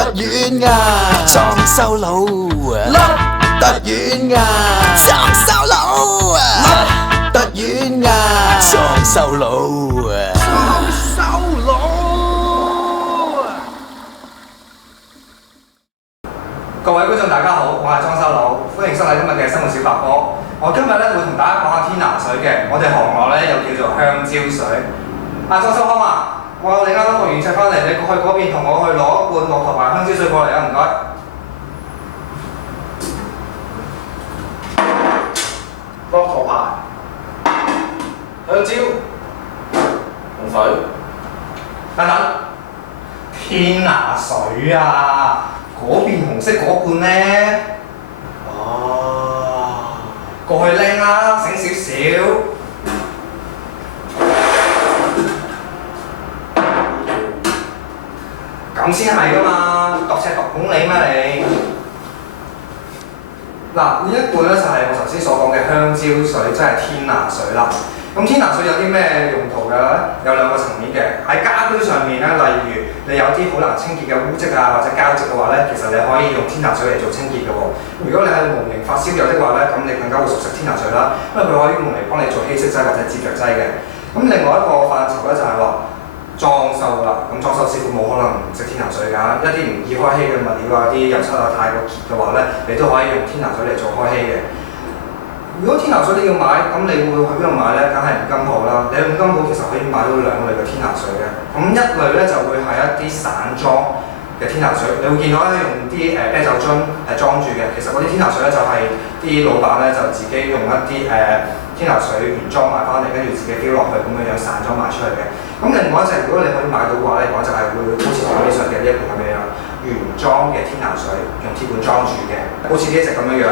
得遠呀，裝修佬甩得遠呀，裝修佬甩得遠呀，裝修佬。各位觀眾大家好，我係裝修佬，歡迎收睇今日嘅生活小百科。我今日咧會同大家講下天拿水嘅，我哋行內咧又叫做香蕉水。裝修康啊，我你啱啱錄完尺翻嚟，你過去嗰邊同我去攞一罐駱駝牌香蕉水過嚟啊，唔該。駱駝牌、香蕉、紅水，等等，天拿水啊！嗰邊紅色嗰罐呢？過去拎啦，醒少少。咁先係㗎嘛，度尺度公里咩你？嗱，呢一罐咧就係我頭先所講嘅香蕉水，即係天拿水啦。咁天拿水有啲咩用途嘅咧？有兩個層面嘅。喺家居上面咧，例如你有啲好難清潔嘅污漬啊，或者膠質嘅話咧，其實你可以用天拿水嚟做清潔嘅喎。如果你係無形發燒友的話咧，咁你更加會熟悉天拿水啦，因為佢可以用嚟幫你做稀釋劑或者接着劑嘅。咁另外一個範疇咧就係話裝修啦。咁裝修師傅冇可能唔識天拿水㗎，一啲唔易開稀嘅物料啊，啲油漆啊太過結嘅話咧，你都可以用天拿水嚟做開稀嘅。如果天拿水你要買，咁你會去邊度買呢？梗係五金鋪啦。你五金鋪其實可以買到兩類嘅天拿水嘅。咁一類呢，就會係一啲散裝嘅天拿水，你會見到咧用啲啤酒樽係裝住嘅。其實嗰啲天拿水呢，就係啲老闆呢，就自己用一啲天拿水原裝買翻嚟，跟住自己標落去咁樣散裝賣出去嘅。咁另外一隻，如果你可以買到嘅話咧，就係會好似台面上嘅呢一罐咁樣原裝嘅天拿水，用鐵罐裝住嘅，好似呢一隻咁樣。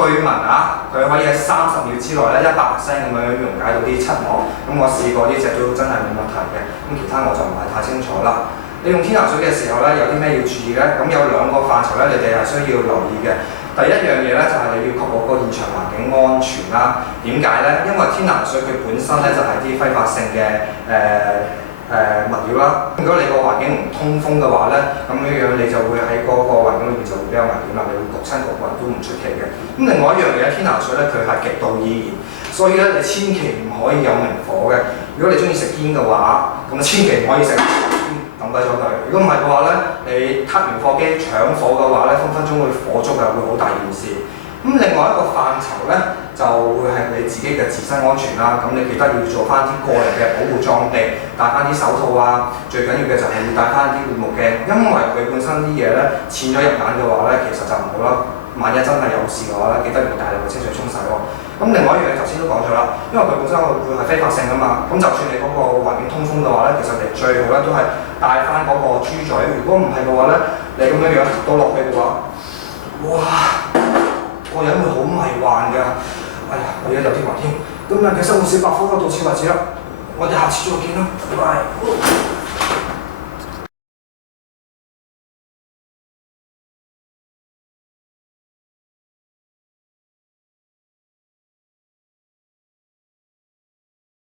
據聞啊，佢可以喺30秒之內咧100%咁樣溶解到啲漆膜。咁我試過呢隻都真係冇問題嘅。咁其他我就唔係太清楚啦。你用天拿水嘅時候咧，有啲咩要注意呢？咁有兩個範疇咧，你哋係需要留意嘅。第一樣嘢咧就係你要確保個現場環境安全啦。點解呢？因為天拿水佢本身咧就係啲揮發性嘅物料啦。如果你個環境唔通風嘅話咧，咁樣你就會喺嗰個環境裏面就會比較危險啦，你會焗親焗暈都唔出奇嘅。咁另外一樣嘢，天拿水咧佢係極度易燃，所以咧你千祈唔可以有明火嘅。如果你中意食煙嘅話，咁千祈唔可以食，抌低咗佢。如果唔係嘅話咧，你撻完火機搶火嘅話咧，分分鐘會火燭啊，會好大件事。咁另外一個範疇咧，就會係你自己嘅自身安全啦。咁你記得要做翻啲個人嘅保護裝備，戴翻啲手套啊。最緊要嘅就係要戴翻啲護目鏡，因為佢本身啲嘢咧濺咗入眼嘅話咧，其實就唔好啦。萬一真係有事嘅話咧，記得用大量嘅清水沖洗喎。咁另外一樣嘢頭先都講咗啦，因為佢本身會係非法性㗎嘛。咁就算你嗰個環境通風嘅話咧，其實你最好咧都係戴翻嗰個豬嘴。如果唔係嘅話咧，你咁樣樣吸到落去嘅話，哇！個人會好迷幻㗎，哎呀，我而家有啲暈添。今日嘅生活小百科到此為止啦，我哋下次再見啦，拜拜。